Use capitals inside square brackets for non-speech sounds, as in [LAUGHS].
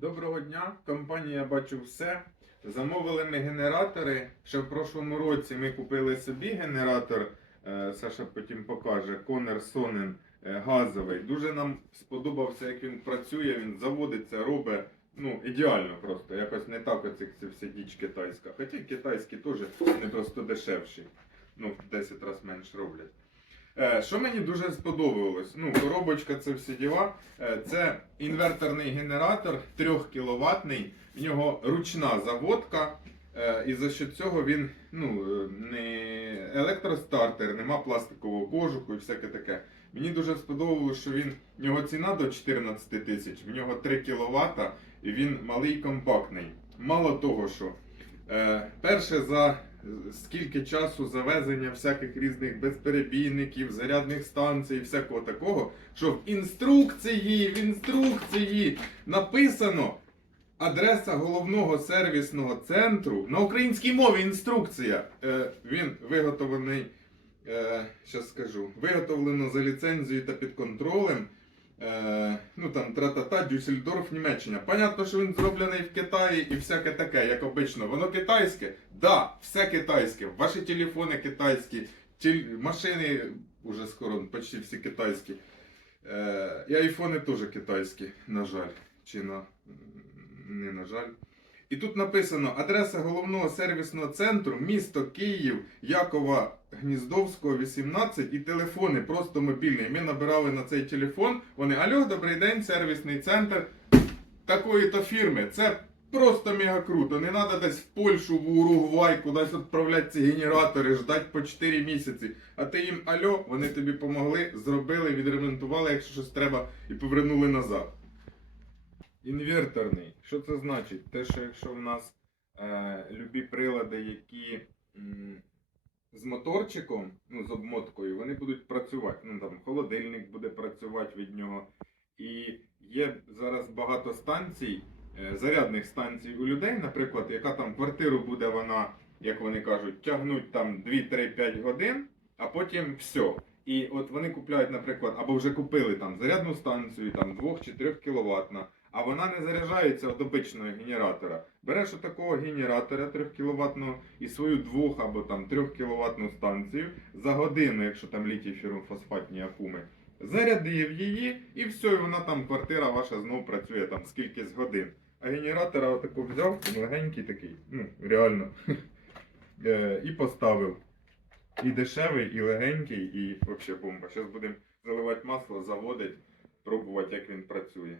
Доброго дня, компанія бачу все. Замовили ми генератори. Ще в прошлому році ми купили собі генератор. е, Саша потім покаже. Конер Сонен е, газовий. Дуже нам сподобався, як він працює. Він заводиться, робить ну, ідеально просто. Якось не так оцих ці вся діч китайська. Хоча китайські теж не просто дешевші. Ну, в 10 разів менше роблять. Е, Що мені дуже сподобалось? Ну, коробочка, це всі діла. Е, Це інверторний генератор 3 кВт, в нього ручна заводка, е, і за що цього він ну, не електростартер, нема пластикового кожуху і всяке таке. Мені дуже сподобалося, що він в нього ціна до 14 тисяч, в нього 3 кВт і він малий компактний. Мало того, що е, перше за скільки часу завезення всяких різних безперебійників, зарядних станцій, всякого такого, що в інструкції, в інструкції написано адреса головного сервісного центру на українській мові інструкція. Е, він виготовлений, е, щас скажу, виготовлено за ліцензією та під контролем. Е, ну там тра-та-та, Дюссельдорф, Німеччина. Понятно, що він зроблений в Китаї і всяке таке, як обично. Воно китайське? Да, все китайське. Ваші телефони китайські, тіль- машини уже скоро почти всі китайські. Е, і айфони теж китайські, на жаль. Чи на не на жаль. І тут написано адреса головного сервісного центру, місто Київ, Якова Гніздовського, 18 і телефони просто мобільні. Ми набирали на цей телефон. Вони алло, добрий день, сервісний центр такої-то фірми. Це просто мега круто. Не треба десь в Польщу, в Уругвай, кудись відправляти ці генератори, ждати по 4 місяці. А ти їм алло, вони тобі помогли, зробили, відремонтували, якщо щось треба, і повернули назад. Інверторний. Що це значить? Те, що якщо в нас е, любі прилади, які м, з моторчиком, ну, з обмоткою, вони будуть працювати. Ну там холодильник буде працювати від нього. І є зараз багато станцій, е, зарядних станцій у людей, наприклад, яка там квартиру буде вона, як вони кажуть, тягнуть там 2-3-5 годин, а потім все. І от вони купляють, наприклад, або вже купили там зарядну станцію, там 2 чи 3 кВт, а вона не заряджається від обичного генератора. Береш такого генератора 3 кВт і свою 2 або там 3 кВт станцію за годину, якщо там літій фосфатні акуми. Зарядив її, і все, і вона там, квартира ваша знову працює там з годин. А генератора отаку взяв, легенький такий, ну, реально. [LAUGHS] Е, і поставив. І дешевий, і легенький, і взагалі бомба. Зараз будемо заливати масло, заводити, пробувати, як він працює.